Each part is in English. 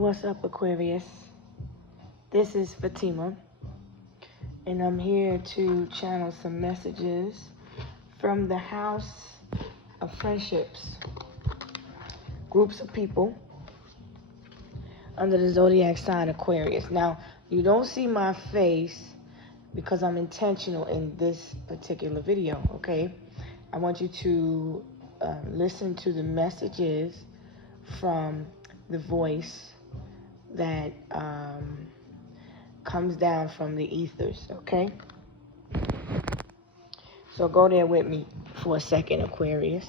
What's up, Aquarius? This is Fatima, and I'm here to channel some messages from the house of friendships, groups of people under the zodiac sign Aquarius. Now, you don't see my face because I'm intentional in this particular video, okay? I want you to listen to the messages from the voice that comes down from the ethers, okay? So go there with me for a second, Aquarius.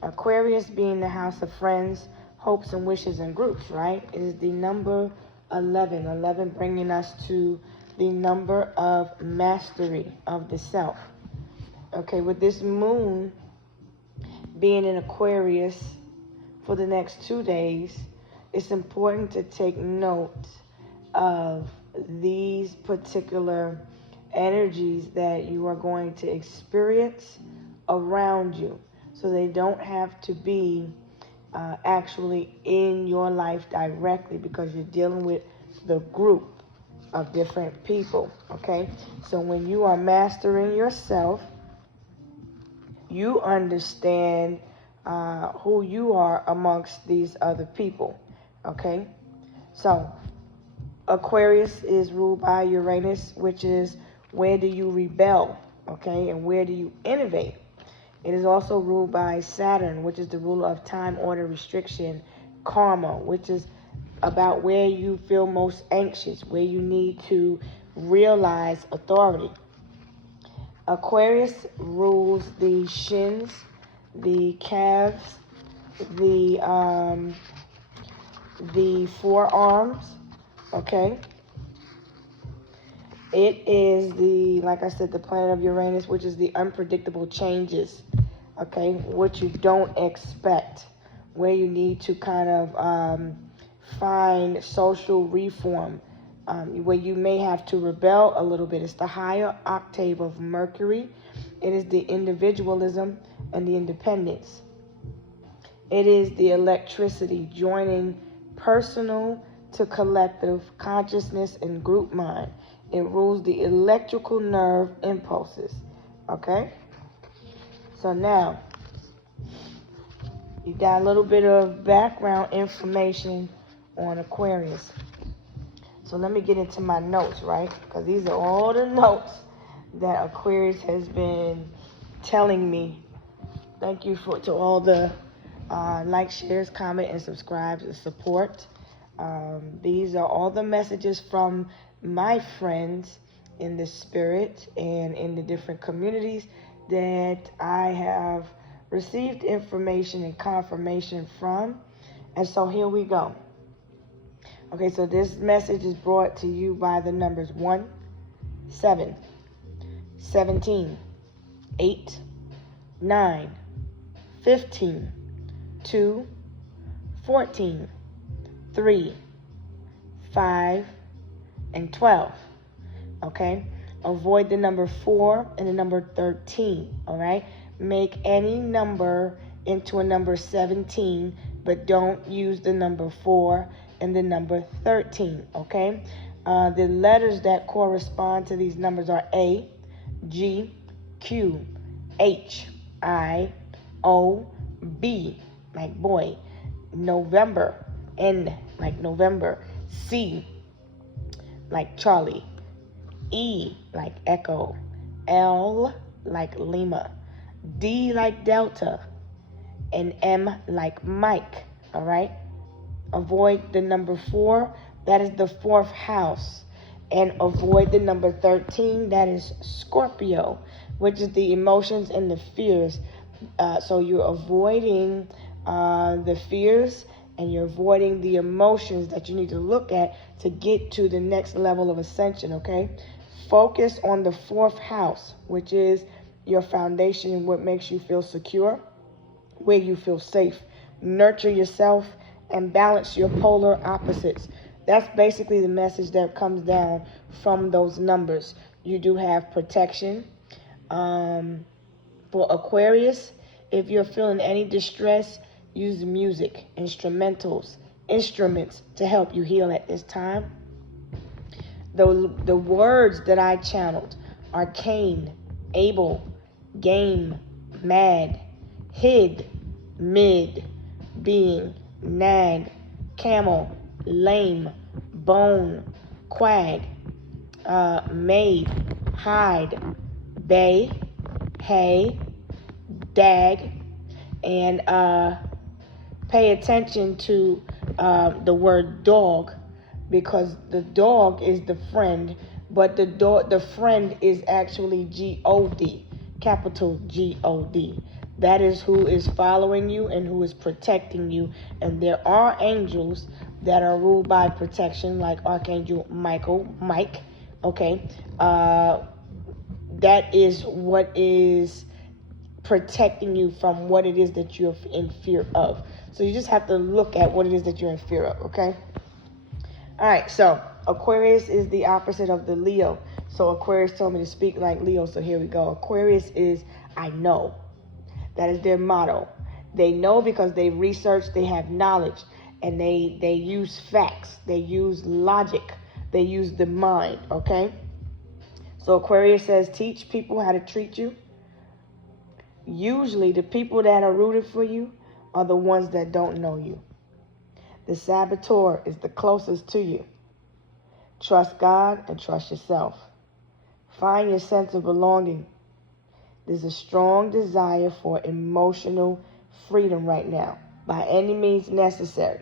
Aquarius being the house of friends, hopes, and wishes and groups, right? It is the number 11. 11 bringing us to the number of mastery of the self. Okay, with this moon being in Aquarius for the next 2 days, it's important to take note of these particular energies that you are going to experience around you. So they don't have to be actually in your life directly, because you're dealing with the group of different people, okay? So when you are mastering yourself, you understand who you are amongst these other people. Okay, so Aquarius is ruled by Uranus, which is where do you rebel, okay, and where do you innovate. It is also ruled by Saturn, which is the ruler of time, order, restriction, karma, which is about where you feel most anxious, where you need to realize authority. Aquarius rules the shins, the calves, the forearms, okay? It is the, like I said, the planet of Uranus, which is the unpredictable changes, okay? What you don't expect, where you need to kind of find social reform, where you may have to rebel a little bit. It's the higher octave of Mercury. It is the individualism and the independence. It is the electricity joining personal to collective consciousness and group mind. It rules the electrical nerve impulses, okay? So now, you got a little bit of background information on Aquarius. So let me get into my notes, right? Because these are all the notes that Aquarius has been telling me. Thank you to all the like, shares, comment, and subscribes and support. These are all the messages from my friends in the spirit and in the different communities that I have received information and confirmation from. And so here we go. Okay, so this message is brought to you by the numbers 1, 7, 17, 8, 9, 15, 2, 14, 3, 5, and 12. Okay? Avoid the number 4 and the number 13. All right? Make any number into a number 17, but don't use the number 4 and the number 13. Okay? The letters that correspond to these numbers are A, G, Q, H, I, O, B, like boy, November, N, like November, C, like Charlie, E, like Echo, L, like Lima, D, like Delta, and M, like Mike. All right? Avoid the number 4. That is the 4th house. And avoid the number 13. That is Scorpio, which is the emotions and the fears. So you're avoiding the fears, and you're avoiding the emotions that you need to look at to get to the next level of ascension, okay? Focus on the 4th house, which is your foundation and what makes you feel secure, where you feel safe. Nurture yourself and balance your polar opposites. That's basically the message that comes down from those numbers. You do have protection. For Aquarius, if you're feeling any distress, use music, instrumentals, instruments to help you heal at this time. The words that I channeled are Cain, Abel, game, mad, hid, mid, being, nag, camel, lame, bone, quag, made, hide, bay, hay, dag, and pay attention to the word dog, because the dog is the friend, but the friend is actually G-O-D, capital G-O-D. That is who is following you and who is protecting you. And there are angels that are ruled by protection, like Archangel Mike, okay? That is what is protecting you from what it is that you're in fear of. So you just have to look at what it is that you're in fear of, okay? All right, so Aquarius is the opposite of the Leo. So Aquarius told me to speak like Leo, so here we go. Aquarius is I know. That is their motto. They know because they research, they have knowledge, and they use facts, they use logic, they use the mind, okay? So Aquarius says, teach people how to treat you. Usually the people that are rooted for you are the ones that don't know you. The saboteur is the closest to you. Trust God and trust yourself. Find your sense of belonging. There's a strong desire for emotional freedom right now, by any means necessary.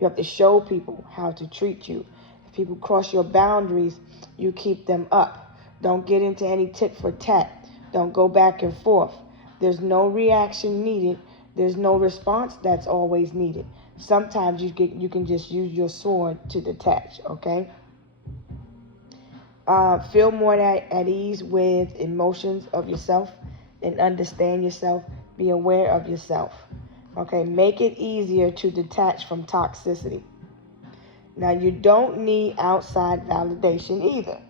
You have to show people how to treat you. If people cross your boundaries, you keep them up. Don't get into any tit for tat. Don't go back and forth. There's no reaction needed. There's no response that's always needed. Sometimes you can just use your sword to detach, okay? Feel more at ease with emotions of yourself and understand yourself. Be aware of yourself. Okay, make it easier to detach from toxicity. Now, you don't need outside validation either.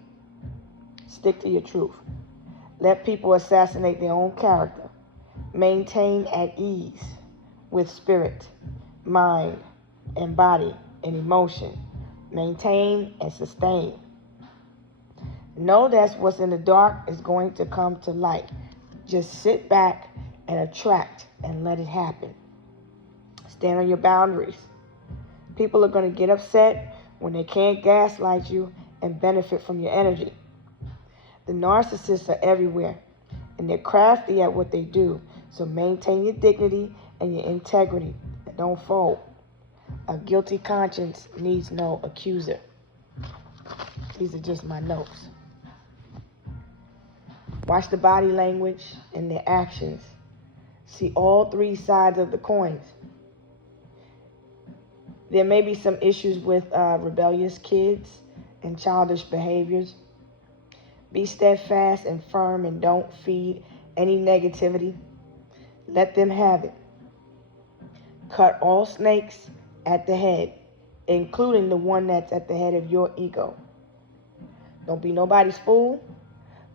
Stick to your truth. Let people assassinate their own character. Maintain at ease with spirit, mind, and body and emotion. Maintain and sustain. Know that what's in the dark is going to come to light. Just sit back and attract and let it happen. Stand on your boundaries. People are going to get upset when they can't gaslight you and benefit from your energy. The narcissists are everywhere, and they're crafty at what they do. So maintain your dignity and your integrity, and don't fold. A guilty conscience needs no accuser. These are just my notes. Watch the body language and their actions. See all three sides of the coins. There may be some issues with rebellious kids and childish behaviors. Be steadfast and firm and don't feed any negativity. Let them have it. Cut all snakes at the head, including the one that's at the head of your ego. Don't be nobody's fool,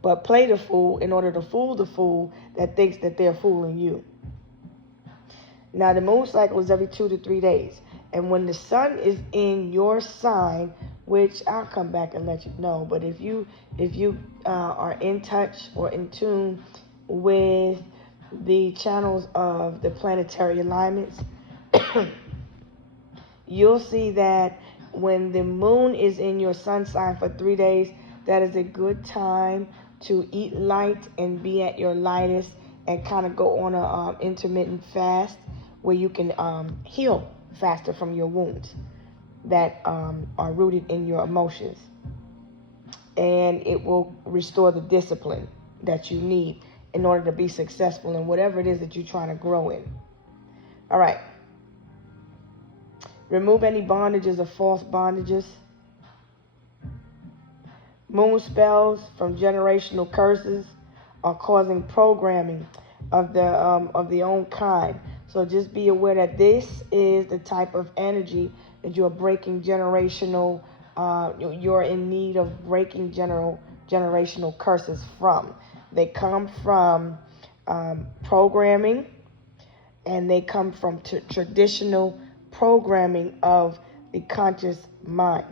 but play the fool in order to fool the fool that thinks that they're fooling you. Now, the moon cycle is every 2 to 3 days. And when the sun is in your sign, which I'll come back and let you know, but if you are in touch or in tune with the channels of the planetary alignments, you'll see that when the moon is in your sun sign for 3 days, that is a good time to eat light and be at your lightest and kind of go on a intermittent fast where you can heal faster from your wounds that are rooted in your emotions. And it will restore the discipline that you need in order to be successful in whatever it is that you're trying to grow in. All right. Remove any bondages or false bondages. Moon spells from generational curses are causing programming of the own kind. So just be aware that this is the type of energy that you're breaking generational, you're in need of breaking generational curses from. They come from programming, and they come from traditional programming of the conscious mind.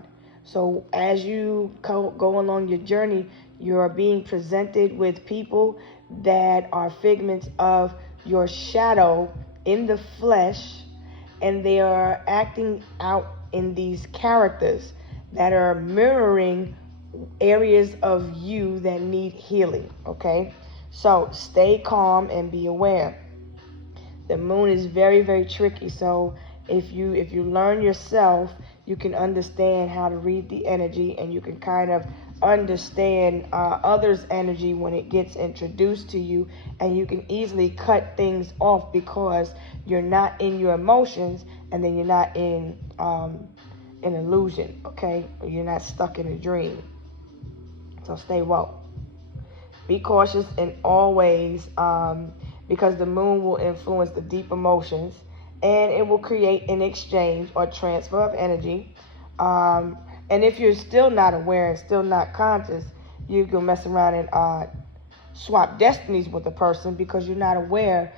So as you go along your journey, you are being presented with people that are figments of your shadow in the flesh, and they are acting out in these characters that are mirroring areas of you that need healing. Okay, so stay calm and be aware. The moon is very, very tricky. So if you learn yourself, you can understand how to read the energy, and you can kind of understand others' energy when it gets introduced to you, and you can easily cut things off because you're not in your emotions, and then you're not in an illusion. Okay, you're not stuck in a dream. So stay woke. Be cautious and always, because the moon will influence the deep emotions, and it will create an exchange or transfer of energy. And if you're still not aware and still not conscious, you can mess around and swap destinies with a person because you're not aware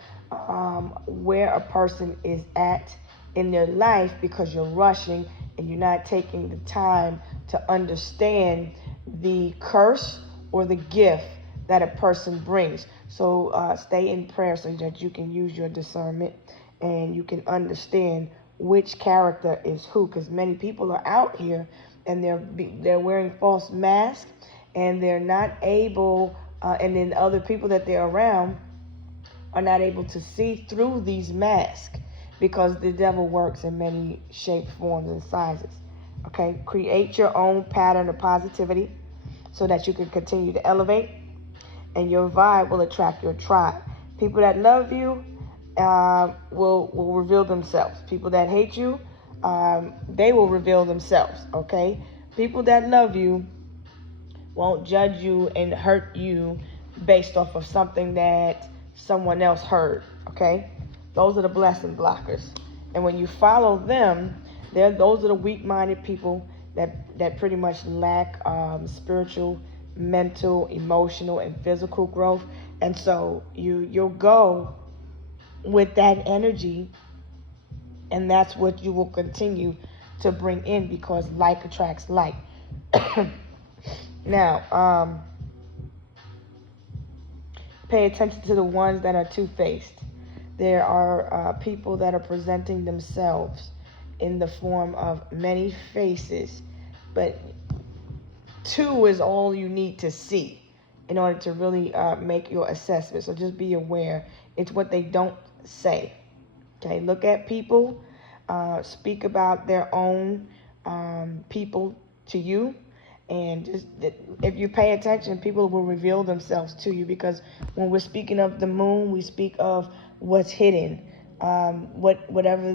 where a person is at in their life, because you're rushing and you're not taking the time to understand the curse or the gift that a person brings. So stay in prayer so that you can use your discernment and you can understand which character is who, because many people are out here and they're wearing false masks, and they're not able and then other people that they're around are not able to see through these masks, because the devil works in many shapes, forms, and sizes. Okay, create your own pattern of positivity so that you can continue to elevate, and your vibe will attract your tribe. People that love you will reveal themselves. People that hate you, they will reveal themselves. Okay, people that love you won't judge you and hurt you based off of something that someone else heard. Okay, those are the blessing blockers, and when you follow them, those are the weak-minded people that pretty much lack spiritual, mental, emotional, and physical growth. And so you'll go with that energy, and that's what you will continue to bring in, because like attracts like. Now, pay attention to the ones that are two-faced. There are people that are presenting themselves in the form of many faces, but two is all you need to see in order to really make your assessment. So just be aware. It's what they don't say. Okay, look at people, speak about their own people to you, and just if you pay attention, people will reveal themselves to you, because when we're speaking of the moon, we speak of what's hidden, whoever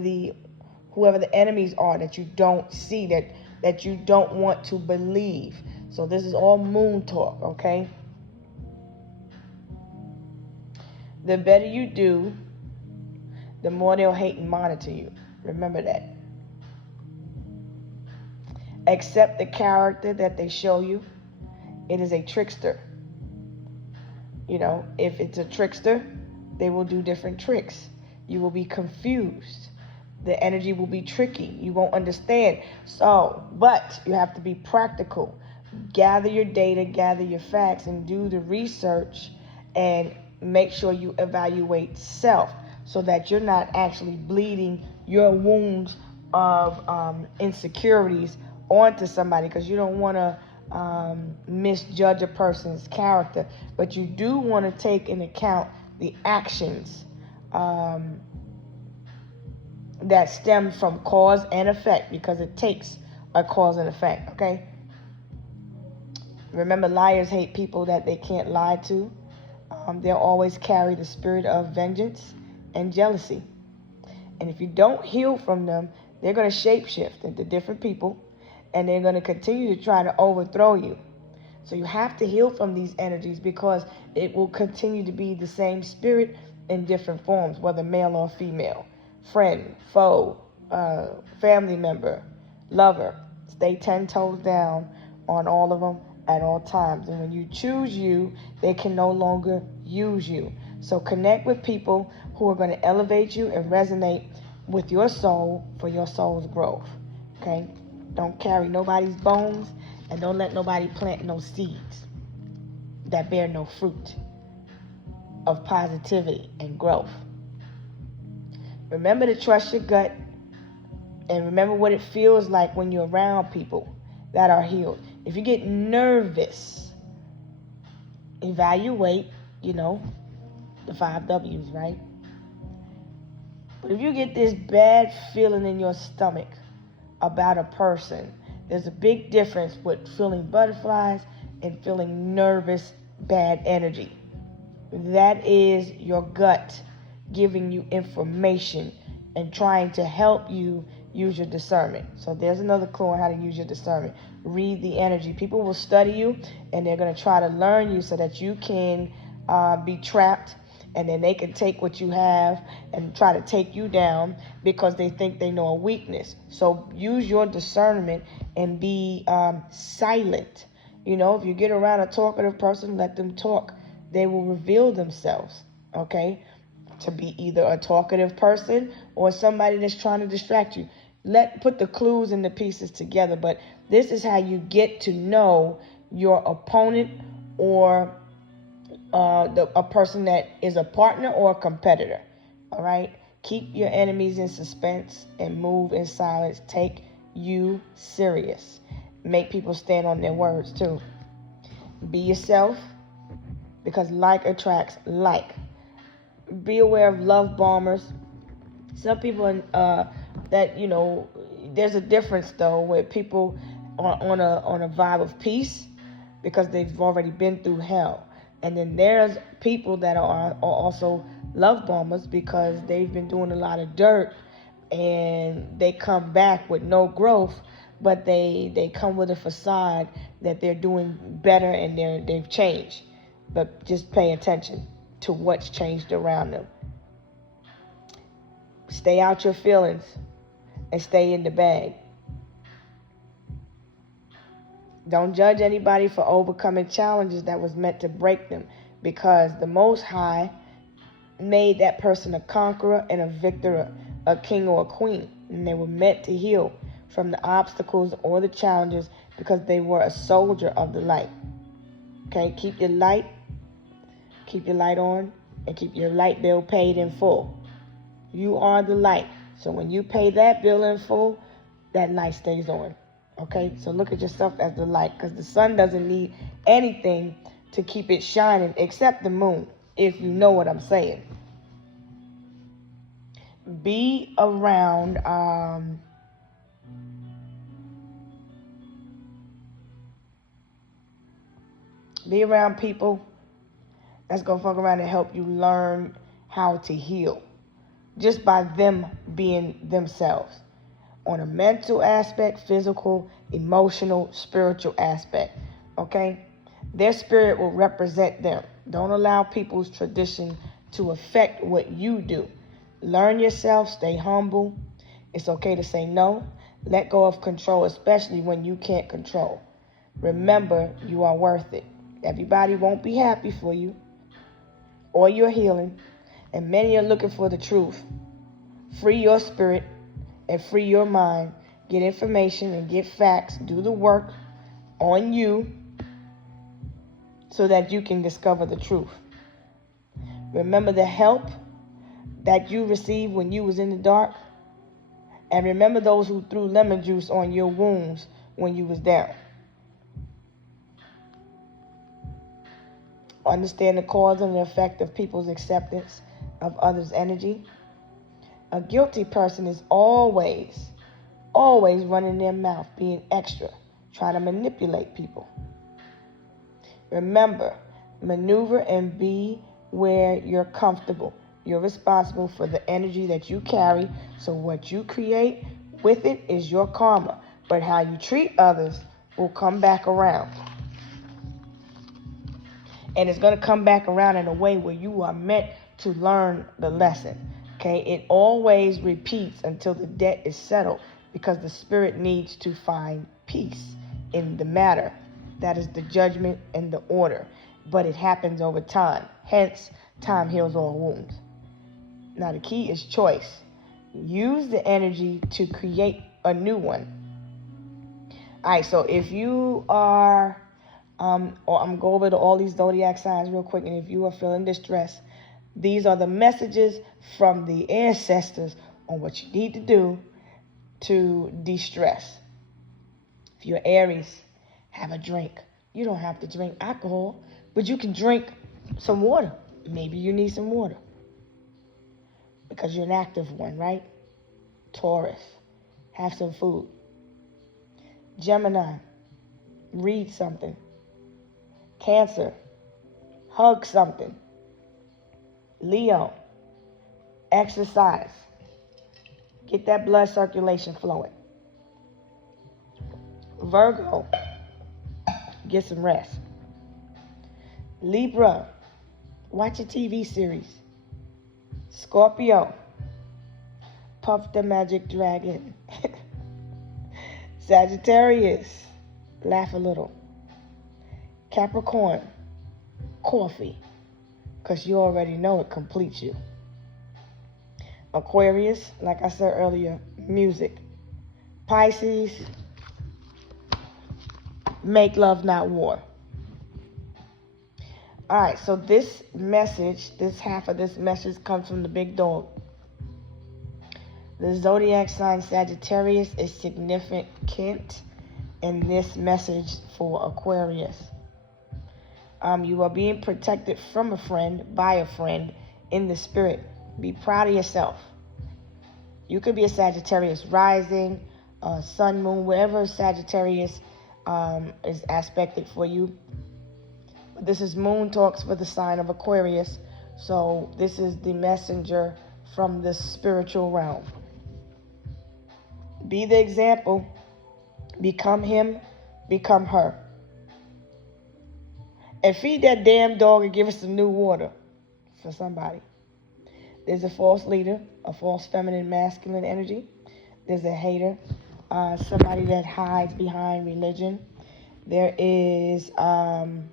the enemies are that you don't see, that you don't want to believe. So this is all moon talk, okay? The better you do, the more they'll hate and monitor you. Remember that. Accept the character that they show you. It is a trickster. You know, if it's a trickster, they will do different tricks. You will be confused. The energy will be tricky. You won't understand. So, but you have to be practical. Gather your data, gather your facts, and do the research, and make sure you evaluate self, so that you're not actually bleeding your wounds of insecurities onto somebody, because you don't want to misjudge a person's character, but you do want to take into account the actions that stem from cause and effect, because it takes a cause and effect. Okay, remember, liars hate people that they can't lie to. They'll always carry the spirit of vengeance and jealousy, and if you don't heal from them, they're going to shapeshift into different people, and they're going to continue to try to overthrow you. So you have to heal from these energies, because it will continue to be the same spirit in different forms, whether male or female, friend, foe, family member, lover. Stay 10 toes down on all of them at all times. And when you choose you, they can no longer use you. So connect with people who are going to elevate you and resonate with your soul for your soul's growth. Okay? Don't carry nobody's bones, and don't let nobody plant no seeds that bear no fruit of positivity and growth. Remember to trust your gut, and remember what it feels like when you're around people that are healed. If you get nervous, evaluate, the 5 W's, right? But if you get this bad feeling in your stomach about a person, there's a big difference with feeling butterflies and feeling nervous, bad energy. That is your gut giving you information and trying to help you use your discernment. So there's another clue on how to use your discernment. Read the energy. People will study you, and they're going to try to learn you so that you can be trapped, and then they can take what you have and try to take you down because they think they know a weakness. So use your discernment and be silent. If you get around a talkative person, let them talk. They will reveal themselves, okay, to be either a talkative person or somebody that's trying to distract you. Put the clues and the pieces together. But this is how you get to know your opponent or a person that is a partner or a competitor. All right? Keep your enemies in suspense and move in silence. Take you serious. Make people stand on their words too. Be yourself, because like attracts like. Be aware of love bombers. Some people there's a difference though, where people are on a vibe of peace because they've already been through hell. And then there's people that are also love bombers because they've been doing a lot of dirt and they come back with no growth, but they come with a facade that they're doing better and they've changed. But just pay attention to what's changed around them. Stay out your feelings and stay in the bag. Don't judge anybody for overcoming challenges that was meant to break them, because the Most High made that person a conqueror and a victor, a king or a queen. And they were meant to heal from the obstacles or the challenges because they were a soldier of the light. Okay, keep your light on, and keep your light bill paid in full. You are the light. So when you pay that bill in full, that light stays on. Okay, so look at yourself as the light, because the sun doesn't need anything to keep it shining except the moon, if you know what I'm saying. Be around people that's going to fuck around and help you learn how to heal just by them being themselves. On a mental aspect, physical, emotional, spiritual aspect, okay? Their spirit will represent them. Don't allow people's tradition to affect what you do. Learn yourself, stay humble. It's okay to say no. Let go of control, especially when you can't control. Remember, you are worth it. Everybody won't be happy for you or your healing, and many are looking for the truth. Free your spirit and free your mind. Get information and get facts. Do the work on you so that you can discover the truth. Remember the help that you received when you was in the dark, and remember those who threw lemon juice on your wounds when you was down. Understand the cause and the effect of people's acceptance of others' energy. A guilty person is always running their mouth, being extra, trying to manipulate people. Remember, maneuver and be where you're comfortable. You're responsible for the energy that you carry, so what you create with it is your karma. But how you treat others will come back around. And it's going to come back around in a way where you are meant to learn the lesson. Okay, it always repeats until the debt is settled, because the spirit needs to find peace in the matter. That is the judgment and the order. But it happens over time. Hence, time heals all wounds. Now, the key is choice. use the energy to create a new one. All right, so if you are, or I'm going over to all these zodiac signs real quick, and if you are feeling distress, these are the messages from the ancestors on what you need to do to de-stress. If you're Aries, have a drink. You don't have to drink alcohol, but you can drink some water. Maybe you need some water because you're an active one, right? Taurus, have some food. Gemini, read something. Cancer, hug something. Leo, exercise. Get that blood circulation flowing. Virgo, get some rest. Libra, watch a TV series. Scorpio, Puff the Magic Dragon. Sagittarius, laugh a little. Capricorn, coffee, because you already know it completes you. Aquarius, like I said earlier, music. Pisces, make love, not war. All right, so this message, this half of this message comes from the big dog. The zodiac sign Sagittarius is significant in this message for Aquarius. You are being protected from a friend, by a friend, in the spirit. Be proud of yourself. You could be a Sagittarius rising, sun, moon, wherever Sagittarius is aspected for you. This is Moon Talks for the sign of Aquarius. So this is the messenger from the spiritual realm. Be the example. Become him. Become her. And feed that damn dog and give us some new water for somebody. There's a false leader, a false feminine masculine energy. There's a hater, somebody that hides behind religion. There is some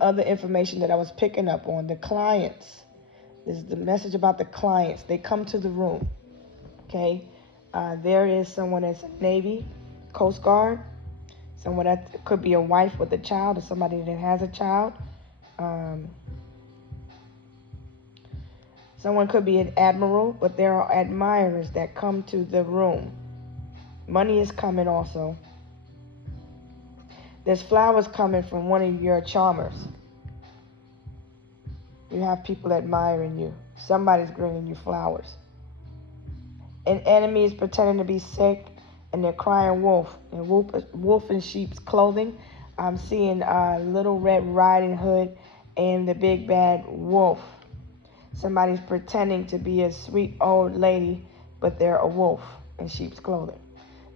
other information that I was picking up on. The clients. This is the message about the clients. They come to the room. Okay. There is someone that's Navy, Coast Guard. Someone that could be a wife with a child or somebody that has a child. Someone could be an admiral, but there are admirers that come to the room. Money is coming also. There's flowers coming from one of your charmers. You have people admiring you. Somebody's bringing you flowers. An enemy is pretending to be sick, and they're crying wolf. And wolf in sheep's clothing. I'm seeing Little Red Riding Hood and the big bad wolf. Somebody's pretending to be a sweet old lady, but they're a wolf in sheep's clothing.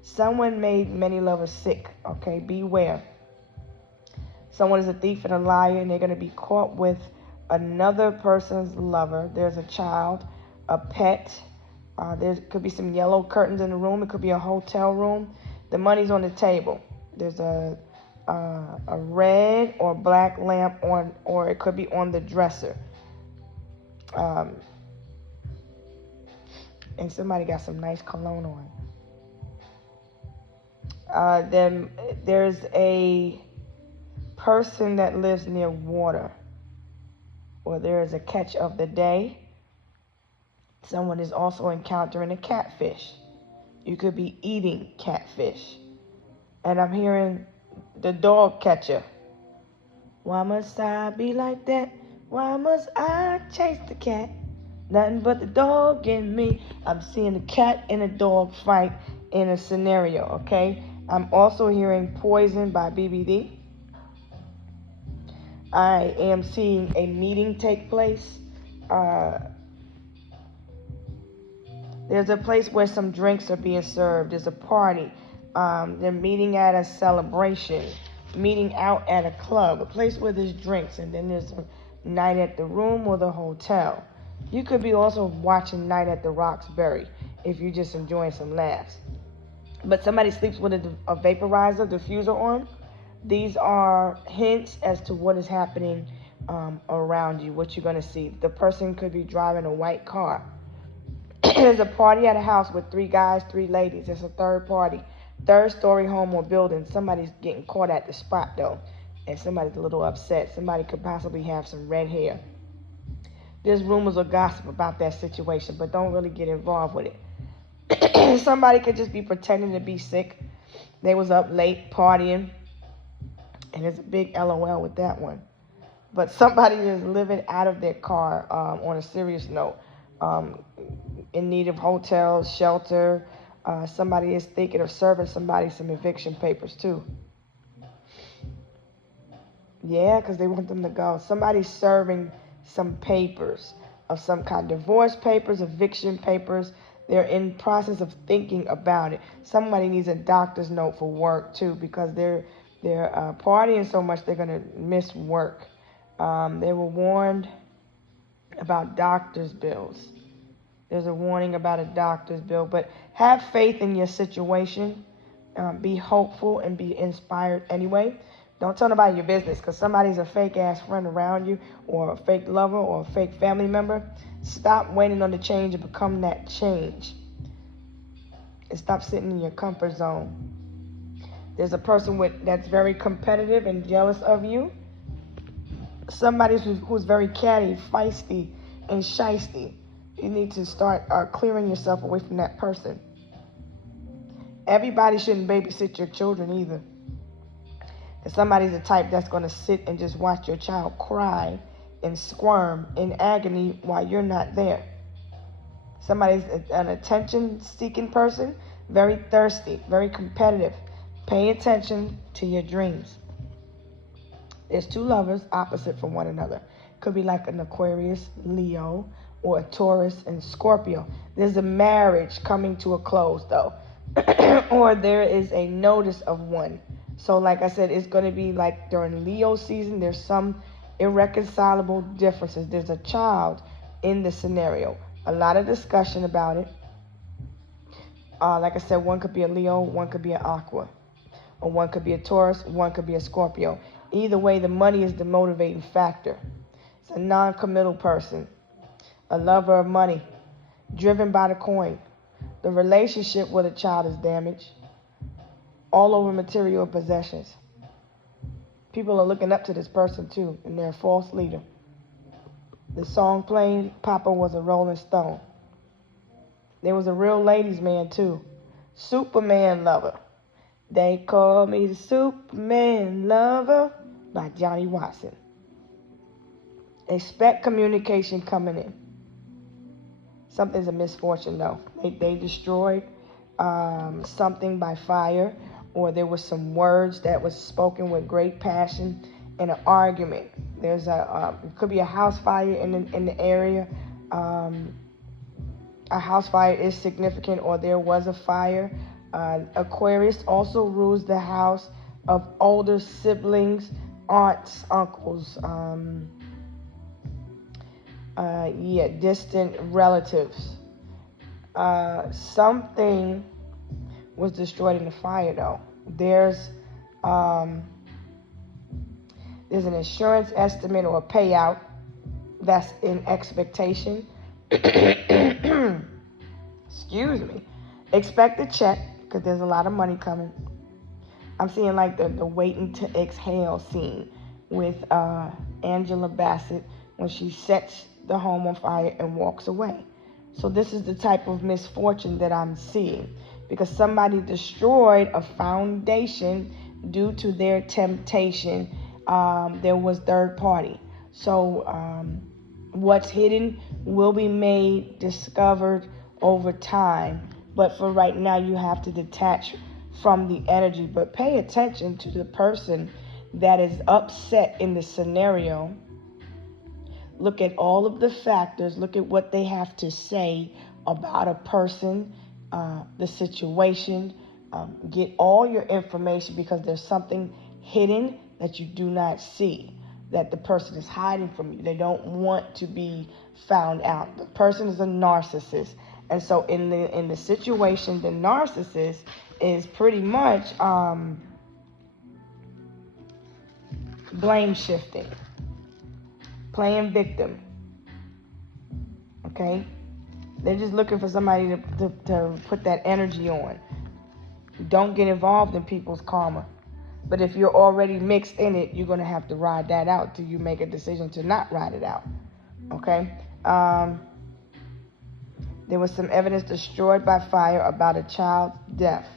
Someone made many lovers sick. Okay, beware. Someone is a thief and a liar, and they're going to be caught with another person's lover. There's a child, a pet. There could be some yellow curtains in the room. It could be a hotel room. The money's on the table. There's a red or black lamp on, or it could be on the dresser. And somebody got some nice cologne on. Then there's a person that lives near water, or there is a catch of the day. Someone is also encountering a catfish. You could be eating catfish. And I'm hearing the dog catcher. Why must I be like that? Why must I chase the cat? Nothing but the dog in me. I'm seeing a cat and a dog fight in a scenario, okay? I'm also hearing Poison by BBD. I am seeing a meeting take place. There's a place where some drinks are being served. There's a party. They're meeting at a celebration, meeting out at a club, a place where there's drinks, and then there's a night at the room or the hotel. You could be also watching Night at the Roxbury if you're just enjoying some laughs. But somebody sleeps with a vaporizer, diffuser on. These are hints as to what is happening around you, what you're going to see. The person could be driving a white car. There's a party at a house with 3 guys, 3 ladies. There's a third party. 3rd-story home or building. Somebody's getting caught at the spot, though. And somebody's a little upset. Somebody could possibly have some red hair. There's rumors or gossip about that situation, but don't really get involved with it. Somebody could just be pretending to be sick. They was up late partying. And there's a big LOL with that one. But somebody is living out of their car on a serious note. In need of hotels, shelter. Somebody is thinking of serving somebody some eviction papers too. Yeah, because they want them to go. Somebody's serving some papers of some kind. Divorce papers, eviction papers. They're in process of thinking about it. Somebody needs a doctor's note for work too, because they're partying so much they're going to miss work. They were warned about doctor's bills. There's a warning about a doctor's bill. But have faith in your situation. Be hopeful and be inspired anyway. Don't tell nobody your business, because somebody's a fake-ass friend around you, or a fake lover, or a fake family member. Stop waiting on the change and become that change. And stop sitting in your comfort zone. There's a person that's very competitive and jealous of you. Somebody who's very catty, feisty, and shysty. You need to start clearing yourself away from that person. Everybody shouldn't babysit your children either. If somebody's the type that's going to sit and just watch your child cry and squirm in agony while you're not there. Somebody's an attention-seeking person, very thirsty, very competitive. Pay attention to your dreams. There's 2 lovers opposite from one another. Could be like an Aquarius, Leo, or a Taurus and Scorpio. There's a marriage coming to a close, though. Or there is a notice of one. So like I said, it's going to be like during Leo season, there's some irreconcilable differences. There's a child in the scenario. A lot of discussion about it. Like I said, one could be a Leo, one could be an Aqua. Or one could be a Taurus, one could be a Scorpio. Either way, the money is the motivating factor. It's a non-committal person. A lover of money. Driven by the coin. The relationship with a child is damaged. All over material possessions. People are looking up to this person too, and they're a false leader. The song playing, Papa was a Rolling Stone. There was a real ladies' man too. Superman lover. They call me the Superman lover by Johnny Watson. Expect communication coming in. Something's a misfortune though. They destroyed something by fire, or there was some words that was spoken with great passion in an argument. There's it could be a house fire in the area. A house fire is significant, or there was a fire. Aquarius also rules the house of older siblings, aunts, uncles, distant relatives. Something was destroyed in the fire, though. There's an insurance estimate or a payout that's in expectation. Excuse me. Expect a check, because there's a lot of money coming. I'm seeing like the waiting to exhale scene with Angela Bassett when she sets the home on fire and walks away. So this is the type of misfortune that I'm seeing, because somebody destroyed a foundation due to their temptation. There was third party. So what's hidden will be made, discovered over time. But for right now, you have to detach from the energy. But pay attention to the person that is upset in the scenario. Look at all of the factors. Look at what they have to say about a person, the situation. Get all your information, because there's something hidden that you do not see, that the person is hiding from you. They don't want to be found out. The person is a narcissist. And so in the situation, the narcissist is pretty much blame shifting. playing victim. Okay? They're just looking for somebody to put that energy on. Don't get involved in people's karma. But if you're already mixed in it, you're going to have to ride that out till you make a decision to not ride it out. Okay? There was some evidence destroyed by fire about a child's death.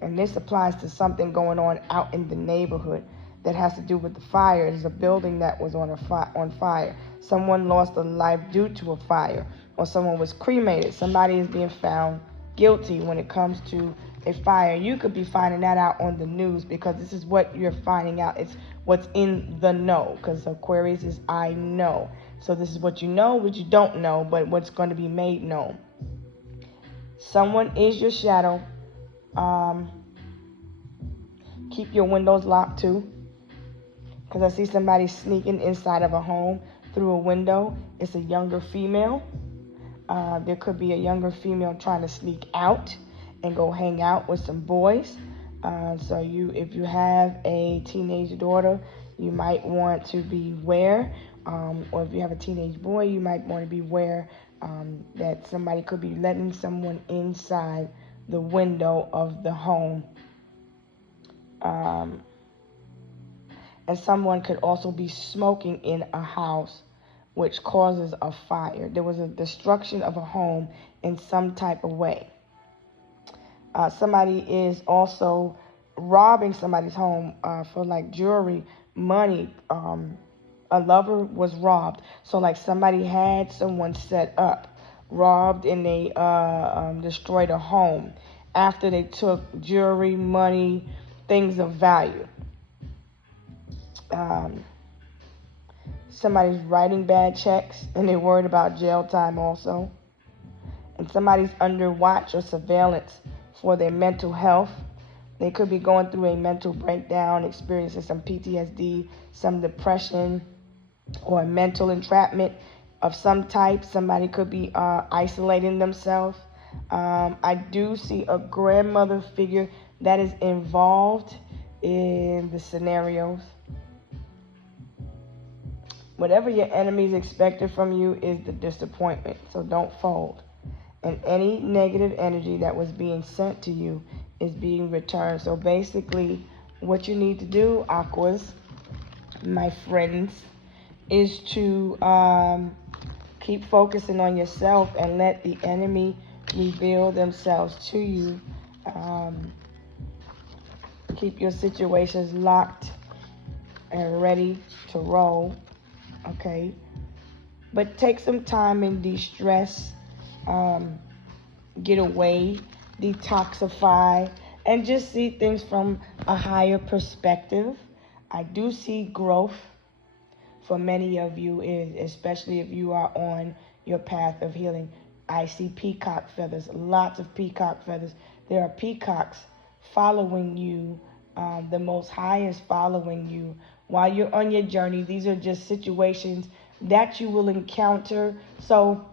And this applies to something going on out in the neighborhood that has to do with the fire. There's a building that was on fire. Someone lost a life due to a fire, or someone was cremated. Somebody is being found guilty when it comes to a fire. You could be finding that out on the news, because this is what you're finding out. It's what's in the know, because Aquarius is I know. So this is what you know, what you don't know, but what's going to be made known. Someone is your shadow. Keep your windows locked too, because I see somebody sneaking inside of a home through a window. It's a younger female. There could be a younger female trying to sneak out and go hang out with some boys. So if you have a teenage daughter, you might want to beware. Or if you have a teenage boy, you might want to beware that somebody could be letting someone inside the window of the home. And someone could also be smoking in a house, which causes a fire. There was a destruction of a home in some type of way. Somebody is also robbing somebody's home for like jewelry, money. A lover was robbed. So like somebody had someone set up, robbed, and they destroyed a home after they took jewelry, money, things of value. Somebody's writing bad checks and they're worried about jail time also. And somebody's under watch or surveillance for their mental health. They could be going through a mental breakdown, experiencing some PTSD, some depression, or a mental entrapment of some type. Somebody could be isolating themselves. I do see a grandmother figure that is involved in the scenarios. Whatever your enemies expected from you is the disappointment, so don't fold. And any negative energy that was being sent to you is being returned. So basically, what you need to do, Aquas, my friends, is to keep focusing on yourself and let the enemy reveal themselves to you. Keep your situations locked and ready to roll. Okay, but take some time and de-stress, get away, detoxify, and just see things from a higher perspective. I do see growth for many of you, especially if you are on your path of healing. I see peacock feathers, lots of peacock feathers. There are peacocks following you. The Most High is following you while you're on your journey. These are just situations that you will encounter. So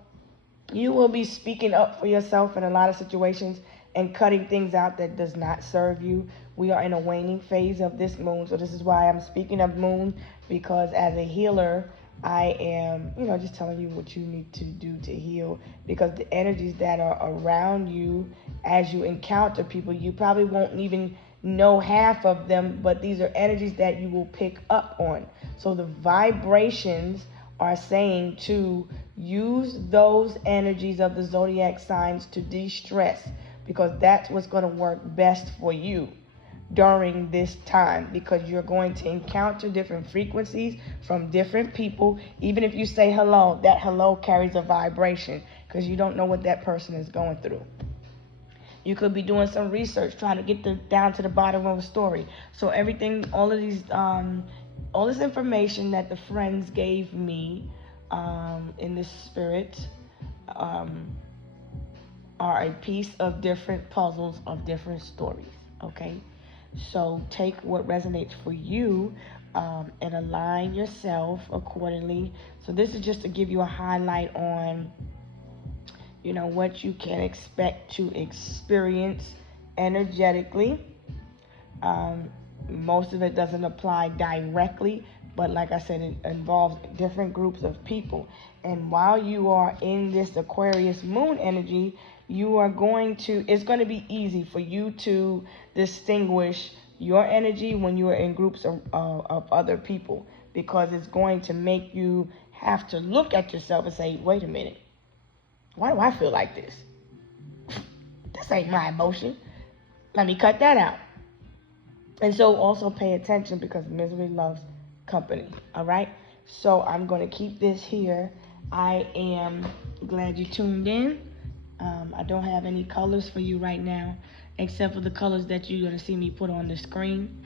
you will be speaking up for yourself in a lot of situations and cutting things out that does not serve you. We are in a waning phase of this moon. So this is why I'm speaking of moon, because as a healer, I am, just telling you what you need to do to heal, because the energies that are around you as you encounter people, you probably won't even know half of them, but these are energies that you will pick up on. So the vibrations are saying to use those energies of the zodiac signs to de-stress, because that's what's going to work best for you during this time, because you're going to encounter different frequencies from different people. Even if you say hello, that hello carries a vibration, because you don't know what that person is going through. You could be doing some research, trying to get down to the bottom of a story. So everything, all of these, all this information that the friends gave me in this spirit are a piece of different puzzles of different stories. Okay, so take what resonates for you and align yourself accordingly. So this is just to give you a highlight on what you can expect to experience energetically. Most of it doesn't apply directly But like I said, it involves different groups of people. And while you are in this Aquarius moon energy, it's going to be easy for you to distinguish your energy when you are in groups of other people, because it's going to make you have to look at yourself and say, wait a minute, why do I feel like this? This ain't my emotion. Let me cut that out. And so also pay attention, because misery loves company. All right. So I'm going to keep this here. I am glad you tuned in. I don't have any colors for you right now, except for the colors that you're going to see me put on the screen,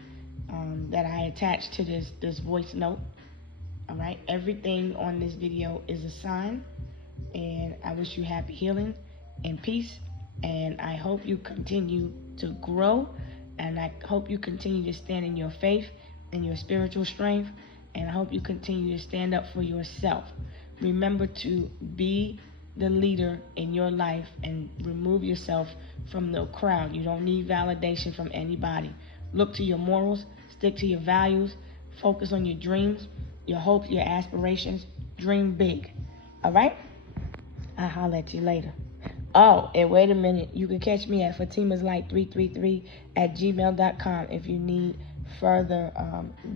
that I attached to this voice note. All right. Everything on this video is a sign. And I wish you happy healing and peace. And I hope you continue to grow. And I hope you continue to stand in your faith and your spiritual strength. And I hope you continue to stand up for yourself. Remember to be the leader in your life and remove yourself from the crowd. You don't need validation from anybody. Look to your morals, stick to your values, focus on your dreams, your hopes, your aspirations. Dream big. All right? I'll holler at you later. Oh, and wait a minute. You can catch me at fatimaslight333@gmail.com if you need further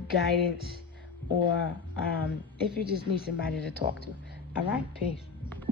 guidance, or if you just need somebody to talk to. All right? Peace.